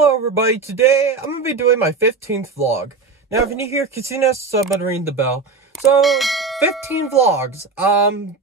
Hello everybody, today I'm going to be doing my 15th vlog. Now if you hear Casino, someone ring the bell. So, 15 vlogs.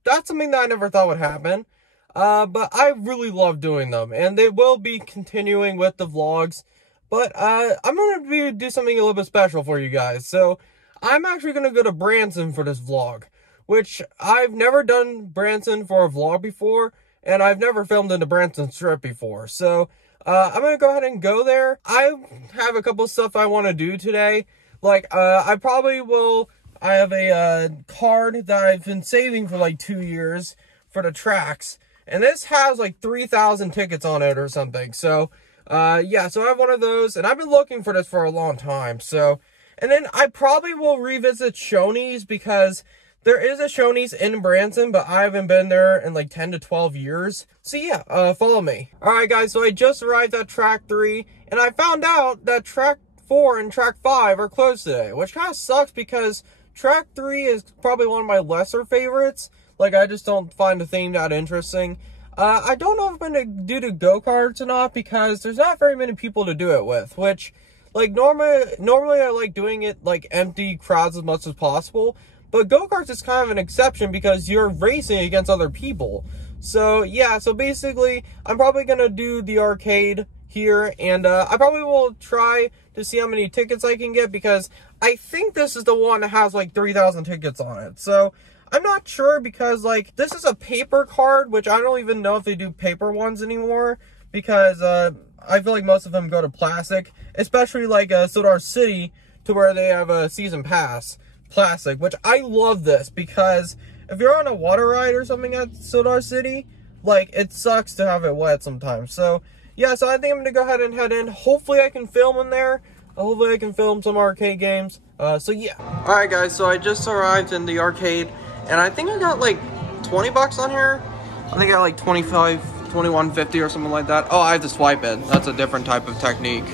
That's something that I never thought would happen. But I really love doing them, and they will be continuing with the vlogs. But I'm going to do something a little bit special for you guys. So, I'm actually going to go to Branson for this vlog, which I've never done Branson for a vlog before, and I've never filmed in the Branson Strip before. So, I'm going to go ahead and go there. I have a couple stuff I want to do today. Like, I have a card that I've been saving for like 2 years for the tracks. And this has like 3,000 tickets on it or something. So, yeah, so I have one of those. And I've been looking for this for a long time. So, and then I probably will revisit Shoneys because there is a Shoneys in Branson, but I haven't been there in like 10 to 12 years. So yeah, follow me. Alright guys, so I just arrived at track 3, and I found out that track 4 and track 5 are closed today, which kind of sucks because track 3 is probably one of my lesser favorites. Like, I just don't find the theme that interesting. I don't know if I'm going to do the go-karts or not because there's not very many people to do it with, which, like, normally I like doing it, like, empty crowds as much as possible. But go-karts is kind of an exception because you're racing against other people. So, yeah, so basically, I'm probably going to do the arcade here. And I probably will try to see how many tickets I can get because I think this is the one that has like 3,000 tickets on it. So, I'm not sure because, like, this is a paper card, which I don't even know if they do paper ones anymore. Because I feel like most of them go to plastic. Especially like Sodar City, to where they have a season pass. Plastic, which I love this because if you're on a water ride or something at Sodar City, like, it sucks to have it wet sometimes. So yeah, so I think I'm gonna go ahead and head in. Hopefully I can film in there. Hopefully I can film some arcade games. So yeah. Alright guys, so I just arrived in the arcade and I think I got like 20 bucks on here. I think I got like 25, 21.50 or something like that. Oh, I have to swipe it. That's a different type of technique.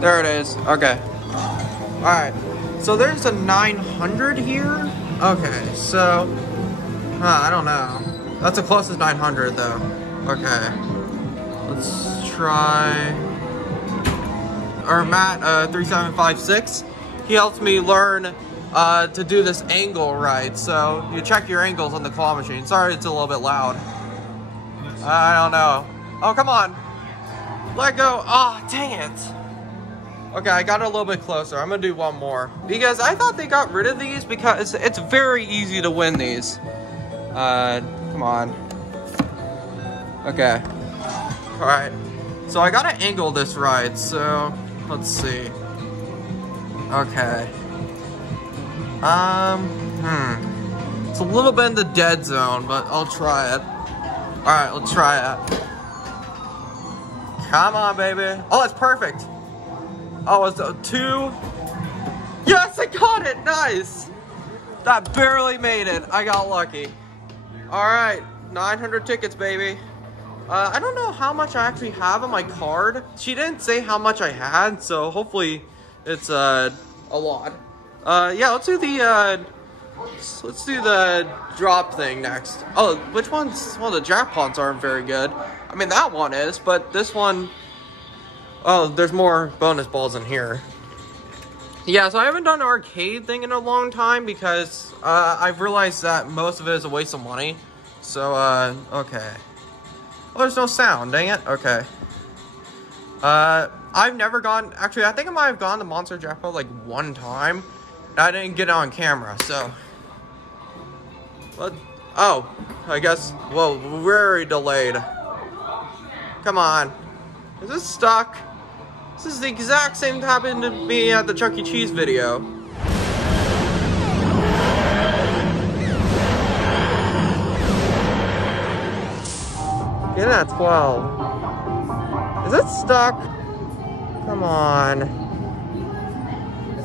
There it is. Okay. Alright. So there's a 900 here. Okay, so I don't know. That's the closest 900 though. Okay, let's try. Or Matt 3756. He helps me learn to do this angle right. So you check your angles on the claw machine. Sorry, it's a little bit loud. I don't know. Oh, come on. Let go. Oh, dang it. Okay, I got a little bit closer. I'm gonna do one more. Because I thought they got rid of these because it's very easy to win these. Come on. Okay. Alright. So I gotta angle this right, so let's see. Okay. It's a little bit in the dead zone, but I'll try it. Alright, let's try it. Come on, baby. Oh, it's perfect. Oh, it's a 2. Yes, I got it. Nice. That barely made it. I got lucky. All right, 900 tickets, baby. I don't know how much I actually have on my card. She didn't say how much I had, so hopefully it's a lot. Yeah, let's do the drop thing next. Oh, which ones? Well, the jackpots aren't very good. I mean, that one is, but this one. Oh, there's more bonus balls in here. Yeah, so I haven't done an arcade thing in a long time because I've realized that most of it is a waste of money. So, okay. Oh, there's no sound, dang it. Okay. I've never gone, actually, I think I might have gone to Monster Jackpot like one time. And I didn't get it on camera, so. What? Oh, I guess, whoa, very delayed. Come on. Is this stuck? This is the exact same that happened to me at the Chuck E. Cheese video. Get at 12. Is it stuck? Come on.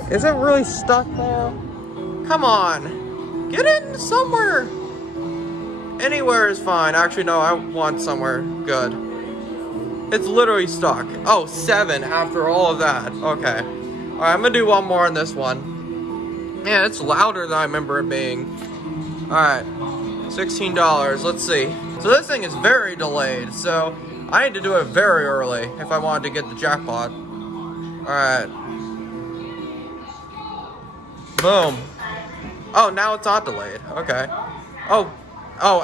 Is it really stuck now? Come on. Get in somewhere. Anywhere is fine. Actually, no, I want somewhere good. It's literally stuck. Oh, 7 after all of that. Okay. Alright, I'm gonna do one more on this one. Man, it's louder than I remember it being. Alright. $16. Let's see. So this thing is very delayed. So I need to do it very early if I wanted to get the jackpot. Alright. Boom. Oh, now it's not delayed. Okay. Oh,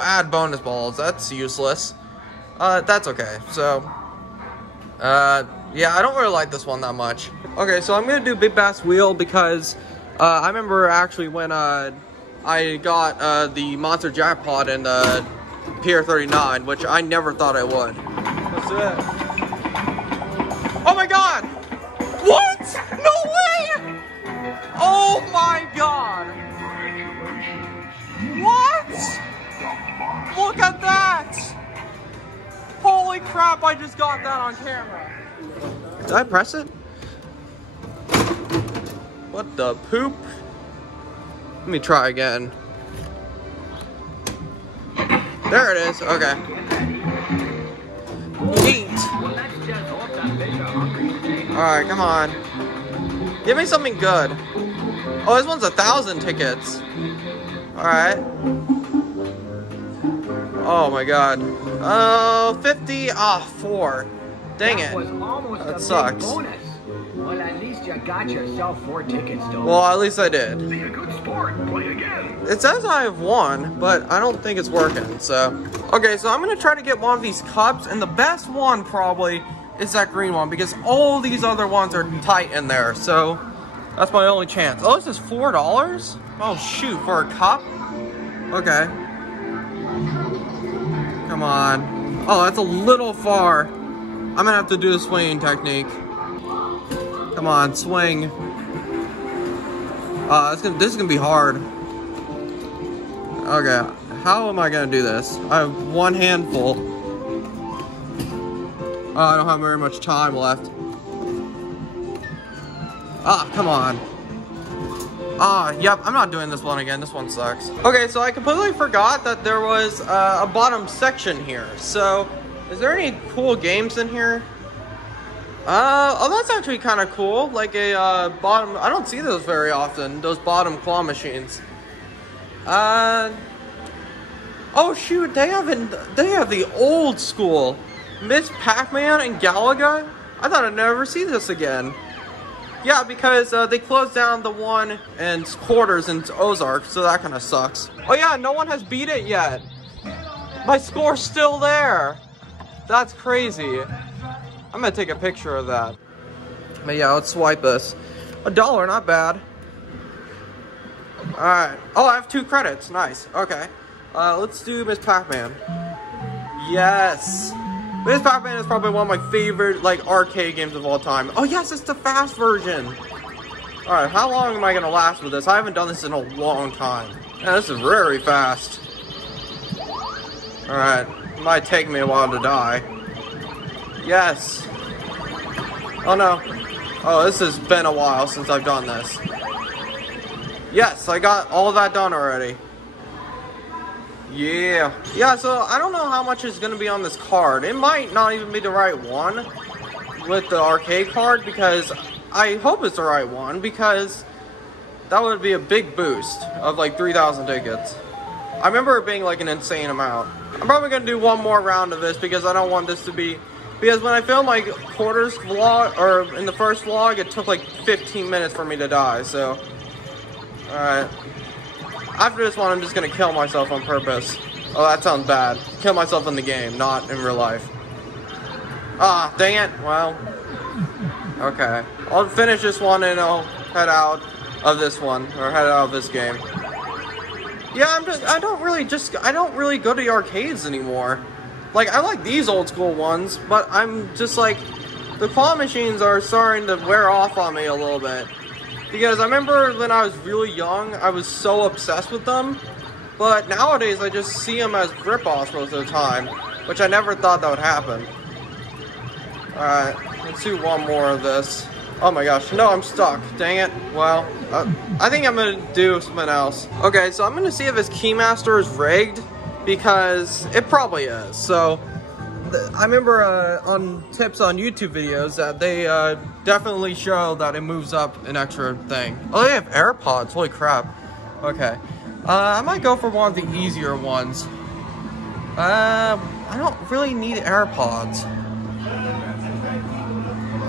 add bonus balls. That's useless. That's okay. So, yeah, I don't really like this one that much. Okay, so I'm gonna do Big Bass Wheel because I remember actually when I got the Monster Jackpot in Pier 39, which I never thought I would. Let's do it. Oh my god! What? No way! Oh my god! What? Look at that! Holy crap, I just got that on camera. Did I press it? What the poop? Let me try again. There it is. Okay. Eat. Alright, come on. Give me something good. Oh, this one's 1,000 tickets. Alright. Oh my god. Oh, 50. Ah, 4. Dang it. That sucks. Well, at least you got yourself 4 tickets, though. Well, at least I did. Be a good sport. Play again. It says I have won, but I don't think it's working, so. Okay, so I'm gonna try to get one of these cups, and the best one probably is that green one, because all these other ones are tight in there, so that's my only chance. Oh, this is $4? Oh, shoot, for a cup? Okay. Come on. Oh, that's a little far. I'm gonna have to do the swinging technique. Come on, swing. This is gonna be hard. Okay, how am I gonna do this? I have one handful. I don't have very much time left. Ah, come on. Ah, yep, I'm not doing this one again. This one sucks. Okay, so I completely forgot that there was a bottom section here. So, is there any cool games in here? Oh, that's actually kind of cool. Like a bottom. I don't see those very often. Those bottom claw machines. Oh shoot, they have the old school Miss Pac-Man and Galaga. I thought I'd never see this again. Yeah, because they closed down the one in Quarters in Ozark, so that kind of sucks. Oh yeah, no one has beat it yet. My score's still there. That's crazy. I'm gonna take a picture of that. But yeah, let's swipe this. $1, not bad. Alright. Oh, I have 2 credits. Nice. Okay. Let's do Miss Pac-Man. Yes. Miss Pac-Man is probably one of my favorite, like, arcade games of all time. Oh yes, it's the fast version. Alright, how long am I gonna last with this? I haven't done this in a long time. Yeah, this is very fast. Alright. It might take me a while to die. Yes. Oh no. Oh, this has been a while since I've done this. Yes, I got all that done already. Yeah. Yeah, so I don't know how much is going to be on this card. It might not even be the right one with the arcade card, because I hope it's the right one, because that would be a big boost of like 3,000 tickets. I remember it being like an insane amount. I'm probably going to do one more round of this because I don't want this to be... Because when I filmed my Quarters vlog, or in the first vlog, it took like 15 minutes for me to die, so... Alright. After this one, I'm just gonna kill myself on purpose. Oh, that sounds bad. Kill myself in the game, not in real life. Ah, dang it. Well... Okay. I'll finish this one and I'll head out of this one, or head out of this game. Yeah, I don't really go to the arcades anymore. Like, I like these old school ones, but I'm just like, the claw machines are starting to wear off on me a little bit. Because I remember when I was really young, I was so obsessed with them. But nowadays, I just see them as rip-offs most of the time, which I never thought that would happen. Alright, let's do one more of this. Oh my gosh, no, I'm stuck. Dang it. Well, I think I'm gonna do something else. Okay, so I'm gonna see if his Keymaster is rigged, because it probably is. So, I remember on tips on YouTube videos that they definitely show that it moves up an extra thing. Oh, they have AirPods. Holy crap. Okay. I might go for one of the easier ones. I don't really need AirPods.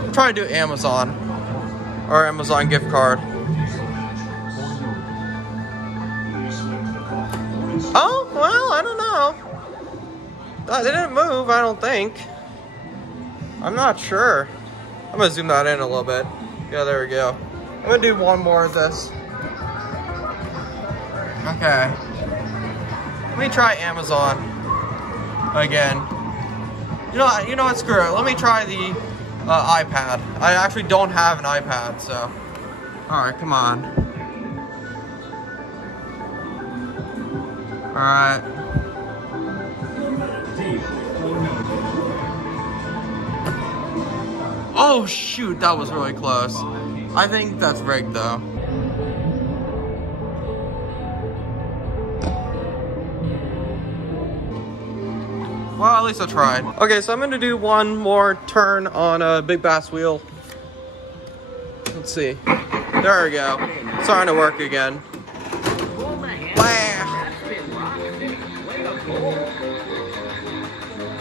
I'm trying to do Amazon or Amazon gift card. Oh, well, I don't know. That didn't move, I don't think. I'm not sure. I'm gonna zoom that in a little bit. Yeah, there we go. I'm gonna do one more of this. Okay. Let me try Amazon again. You know what? Screw it. Let me try the iPad. I actually don't have an iPad, so. All right, come on. All right. Oh shoot, that was really close. I think that's rigged though. Well, at least I tried. Okay, so I'm gonna do one more turn on a big bass wheel. Let's see. There we go. Starting to work again. Wow.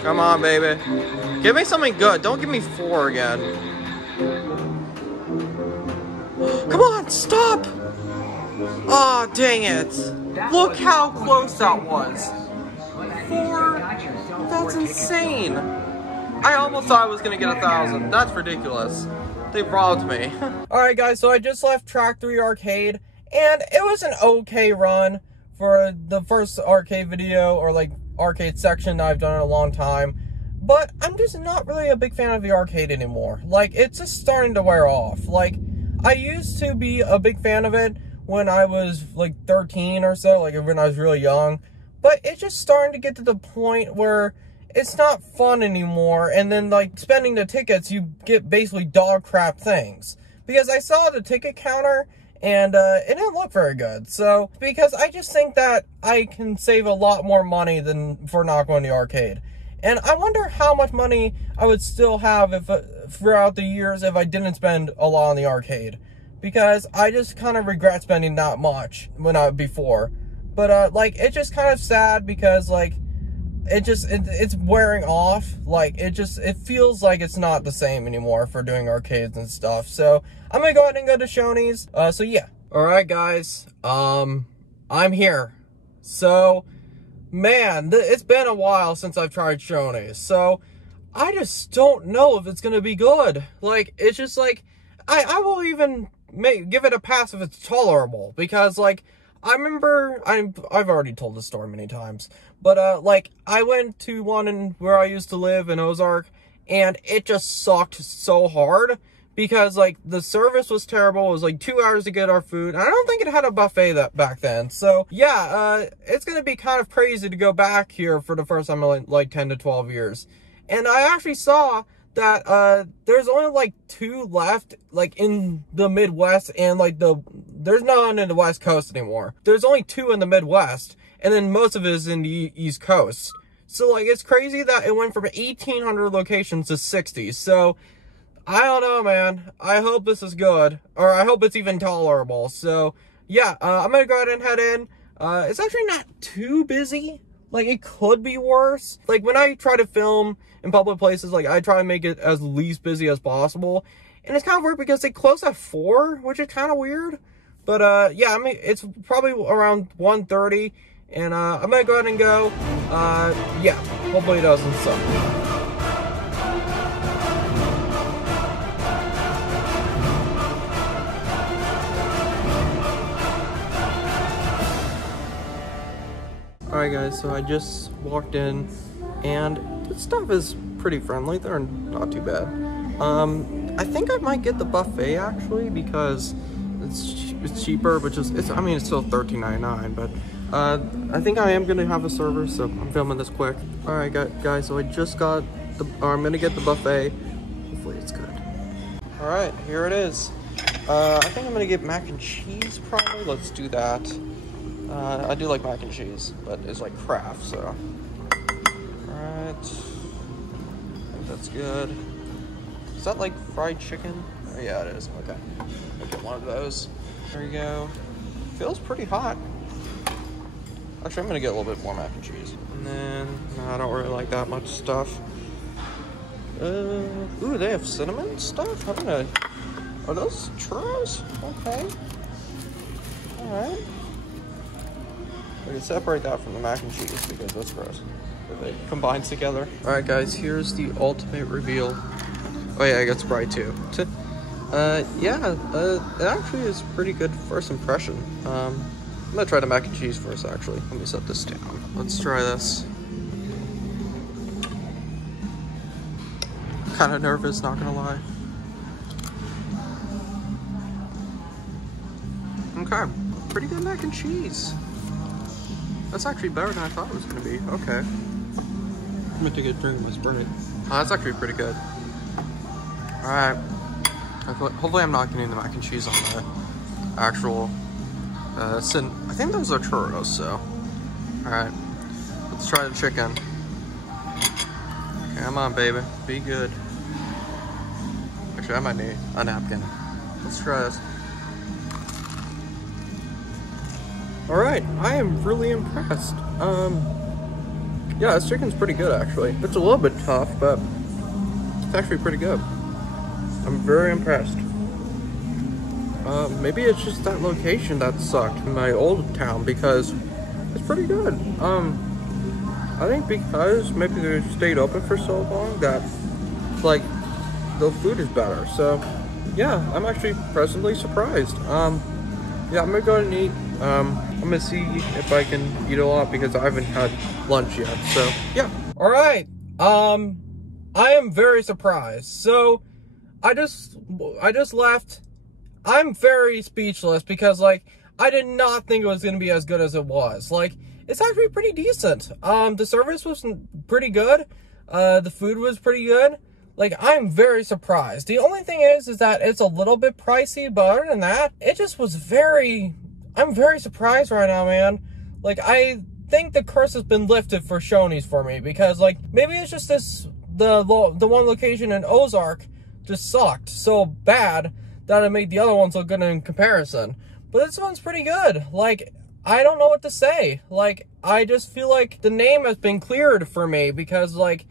Come on, baby. Give me something good. Don't give me 4 again. Come on, stop! Aw, oh, dang it. Look how close that was. 4? That's insane. I almost thought I was gonna get 1,000. That's ridiculous. They robbed me. Alright guys, so I just left Track 3 Arcade, and it was an okay run for the first arcade video, or like arcade section that I've done in a long time. But I'm just not really a big fan of the arcade anymore. Like, it's just starting to wear off. Like, I used to be a big fan of it when I was like 13 or so, like when I was really young. But it's just starting to get to the point where it's not fun anymore. And then, like, spending the tickets, you get basically dog crap things. Because I saw the ticket counter, and it didn't look very good. So, because I just think that I can save a lot more money than for not going to the arcade. And I wonder how much money I would still have if throughout the years if I didn't spend a lot on the arcade. Because I just kind of regret spending that much before. But, like, it's just kind of sad because, like, it's wearing off. Like, it feels like it's not the same anymore for doing arcades and stuff. So, I'm gonna go ahead and go to Shoneys. So, yeah. Alright, guys. I'm here. So, man, it's been a while since I've tried Shoneys. So, I just don't know if it's gonna be good. Like, it's just like, I will even give it a pass if it's tolerable. Because, like, I remember, I've already told this story many times, but, like, I went to one where I used to live in Ozark, and it just sucked so hard, because, like, the service was terrible. It was, like, 2 hours to get our food, and I don't think it had a buffet back then. So, yeah, it's gonna be kind of crazy to go back here for the first time in, like 10 to 12 years. And I actually saw that, there's only, like, 2 left, like, in the Midwest, and, like, there's none in the West Coast anymore. There's only 2 in the Midwest, and then most of it is in the East Coast. So, like, it's crazy that it went from 1,800 locations to 60. So, I don't know, man. I hope this is good, or I hope it's even tolerable. So, yeah, I'm gonna go ahead and head in. It's actually not too busy. Like, it could be worse. Like, when I try to film in public places, like, I try to make it as least busy as possible. And it's kind of weird because they close at 4, which is kind of weird. But, yeah, I mean, it's probably around 1:30. And, I'm gonna go ahead and go. Yeah, hopefully it doesn't suck. Alright guys, so I just walked in, and the stuff is pretty friendly. They're not too bad. I think I might get the buffet actually, because it's cheaper, but I mean, it's still $13.99, but I think I am gonna have a server, so I'm filming this quick. Alright guys, so I just got I'm gonna get the buffet. Hopefully it's good. Alright, here it is. I think I'm gonna get mac and cheese probably. Let's do that. I do like mac and cheese, but it's like Kraft, so. Alright. I think that's good. Is that like fried chicken? Oh, yeah, it is. Okay. I'll get one of those. There you go. Feels pretty hot. Actually, I'm gonna get a little bit more mac and cheese. And then, no, I don't really like that much stuff. Ooh, they have cinnamon stuff? Are those churros? Okay. Alright. We can separate that from the mac and cheese because that's gross. They combine together. Alright guys, here's the ultimate reveal. Oh yeah, I got Sprite too. It actually is pretty good first impression. I'm gonna try the mac and cheese first actually. Let me set this down. Let's try this. Kind of nervous, not gonna lie. Okay, pretty good mac and cheese. That's actually better than I thought it was gonna be. Okay. I'm gonna take a drink of my Sprite. Oh, that's actually pretty good. Alright. Hopefully I'm not getting the mac and cheese on the actual I think those are churros, so. Alright. Let's try the chicken. Come on, baby. Be good. Actually, I might need a napkin. Let's try this. Alright, I am really impressed. Yeah, this chicken's pretty good actually. It's a little bit tough, but it's actually pretty good. I'm very impressed. Maybe it's just that location that sucked in my old town because it's pretty good. I think because maybe they stayed open for so long that like the food is better. So yeah, I'm actually pleasantly surprised. Yeah, I'm gonna go and eat. I'm gonna see if I can eat a lot because I haven't had lunch yet. So yeah. All right. I am very surprised. So I just left. I'm very speechless because like I did not think it was gonna be as good as it was. Like it's actually pretty decent. The service was pretty good. The food was pretty good. Like I'm very surprised. The only thing is that it's a little bit pricey, but other than that, it just was I'm very surprised right now, man. Like I think the curse has been lifted for Shoneys for me because like maybe it's just the one location in Ozark just sucked so bad that it made the other ones look good in comparison. But this one's pretty good. Like, I don't know what to say. Like, I just feel like the name has been cleared for me because, like,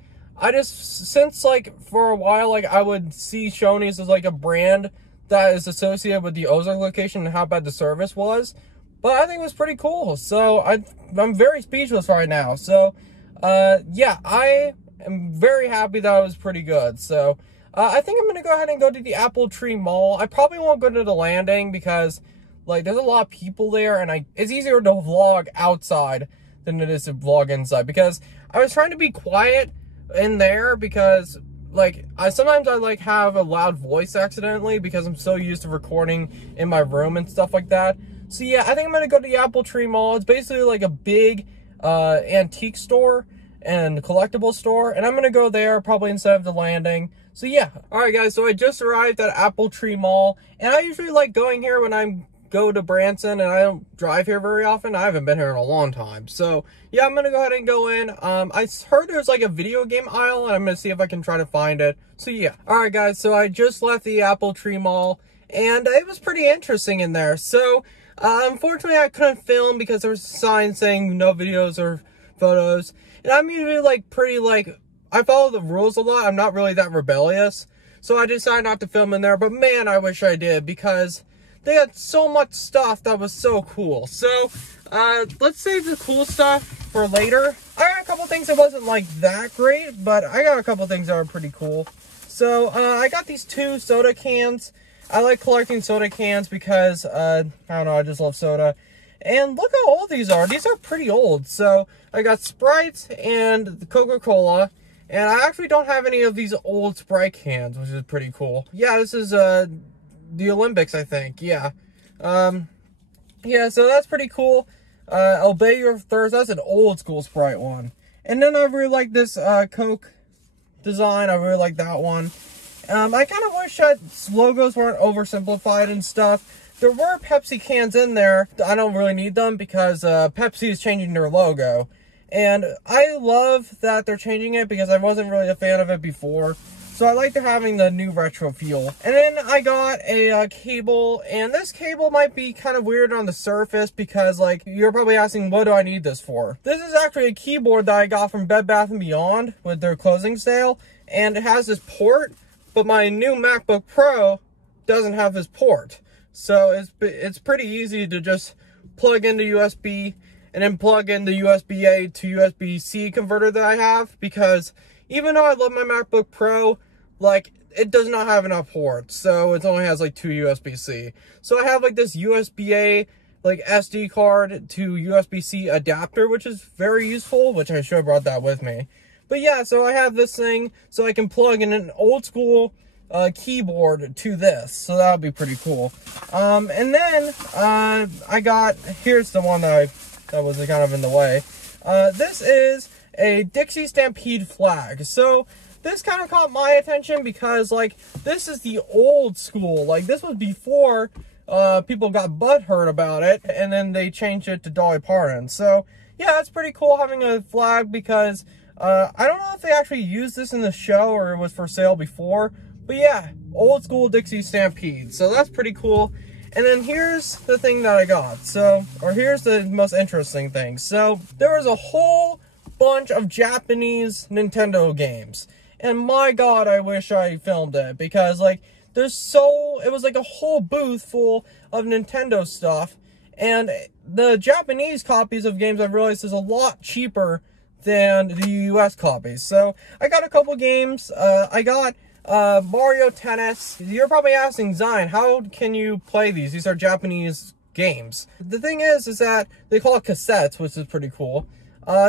since, like, for a while, like, I would see Shoneys as, like, a brand that is associated with the Ozark location and how bad the service was. But I think it was pretty cool. So, I'm very speechless right now. So, yeah, I am very happy that it was pretty good. So, I think I'm going to go ahead and go to the Apple Tree Mall. I probably won't go to the landing because, like, there's a lot of people there, and it's easier to vlog outside than it is to vlog inside. Because I was trying to be quiet in there because, like, sometimes I, like, have a loud voice accidentally because I'm so used to recording in my room and stuff like that. So, yeah, I think I'm going to go to the Apple Tree Mall. It's basically, like, a big antique store and collectible store, and I'm gonna go there probably instead of the landing. So yeah, all right guys, so I just arrived at Apple Tree Mall, and I usually like going here when I go to Branson, and I don't drive here very often. I haven't been here in a long time. So yeah, I'm gonna go ahead and go in. I heard there's like a video game aisle, and I'm gonna see if I can try to find it. So yeah, all right guys, so I just left the Apple Tree Mall, and it was pretty interesting in there. So unfortunately I couldn't film because there was a sign saying no videos or photos. And I'm usually, like, pretty, like, I follow the rules a lot. I'm not really that rebellious. So I decided not to film in there. But, man, I wish I did. Because they had so much stuff that was so cool. So, let's save the cool stuff for later. I got a couple things that wasn't, like, that great. But I got a couple things that are pretty cool. So, I got these 2 soda cans. I like collecting soda cans because, I don't know, I just love soda. And look how old these are. These are pretty old. So, I got Sprite and the Coca-Cola. And I actually don't have any of these old Sprite cans, which is pretty cool. Yeah, this is, the Olympics, I think. Yeah. Yeah, so that's pretty cool. Obey Your Thirst. That's an old school Sprite one. And then I really like this, Coke design. I really like that one. I kind of wish that logos weren't oversimplified and stuff. There were Pepsi cans in there. I don't really need them because Pepsi is changing their logo. And I love that they're changing it because I wasn't really a fan of it before. So I like having the new retro feel. And then I got a cable, and this cable might be kind of weird on the surface because, like, you're probably asking, what do I need this for? This is actually a keyboard that I got from Bed Bath & Beyond with their closing sale, and it has this port, but my new MacBook Pro doesn't have this port. So it's pretty easy to just plug into USB and then plug in the USB-A to USB-C converter that I have, because even though I love my MacBook Pro, like, it does not have enough ports, so it only has like 2 USB-C. So I have like this USB-A, like SD card to USB-C adapter, which is very useful, which I should have brought that with me. But yeah, so I have this thing so I can plug in an old school keyboard to this, so that would be pretty cool. And then I got, here's the one that was kind of in the way. This is a Dixie Stampede flag. So this kind of caught my attention because, like, this is the old school. Like, this was before people got butthurt about it, and then they changed it to Dolly Parton. So yeah, it's pretty cool having a flag because I don't know if they actually used this in the show or it was for sale before, but yeah, old school Dixie Stampede. So that's pretty cool. And then here's the thing that I got. Here's the most interesting thing. So there was a whole bunch of Japanese Nintendo games. And my God, I wish I filmed it, because, like, it was like a whole booth full of Nintendo stuff. And the Japanese copies of games, I've realized, is a lot cheaper than the US copies. So I got a couple games. I got Mario Tennis. You're probably asking, Zion, how can you play these? These are Japanese games. The thing is that they call it cassettes, which is pretty cool.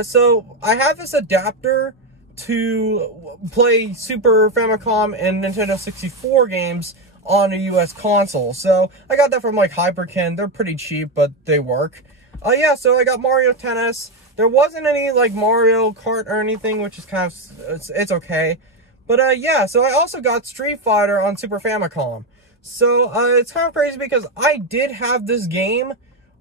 So I have this adapter to play Super Famicom and Nintendo 64 games on a US console. So I got that from, like, Hyperkin. They're pretty cheap, but they work. Yeah, so I got Mario Tennis. There wasn't any, like, Mario Kart or anything, which is kind of, it's okay. But yeah, so I also got Street Fighter on Super Famicom. So it's kind of crazy because I did have this game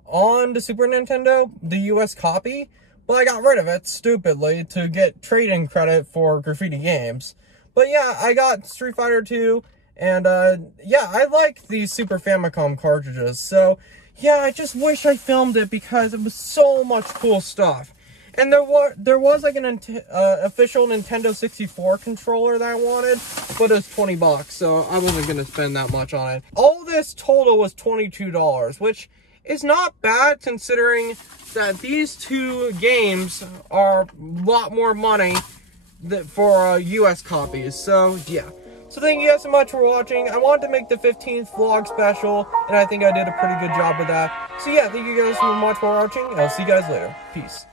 on the Super Nintendo, the US copy, but I got rid of it, stupidly, to get trade-in credit for Graffiti Games. But yeah, I got Street Fighter 2, and yeah, I like these Super Famicom cartridges. So yeah, I just wish I filmed it because it was so much cool stuff. And there was like an official Nintendo 64 controller that I wanted, but it was 20 bucks, so I wasn't going to spend that much on it. All this total was $22, which is not bad considering that these two games are a lot more money for US copies. So yeah. So thank you guys so much for watching. I wanted to make the 15th vlog special, and I think I did a pretty good job with that. So yeah, thank you guys so much for watching, and I'll see you guys later. Peace.